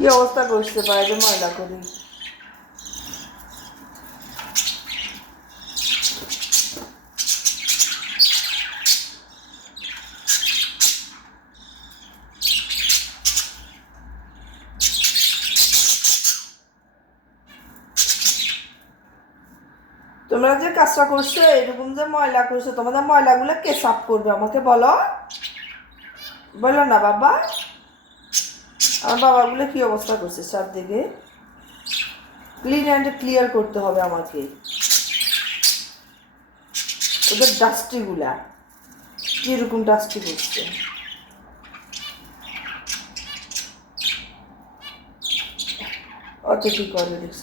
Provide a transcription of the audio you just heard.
কি অবস্থা করছে বাইরে ময়লা করে। তোমরা যে কাজটা করছো এরকম যে ময়লা করছো, তোমাদের ময়লাগুলো কে সাফ করবে আমাকে বলো, বলো না বাবা। আমার বাবাগুলো কি অবস্থা করছে সব দিকে। ক্লিন অ্যান্ড ক্লিয়ার করতে হবে আমাকে ওদের ডাস্টিগুলা কিরকম ডাস্টি করছে। অত কি করে দেখছ।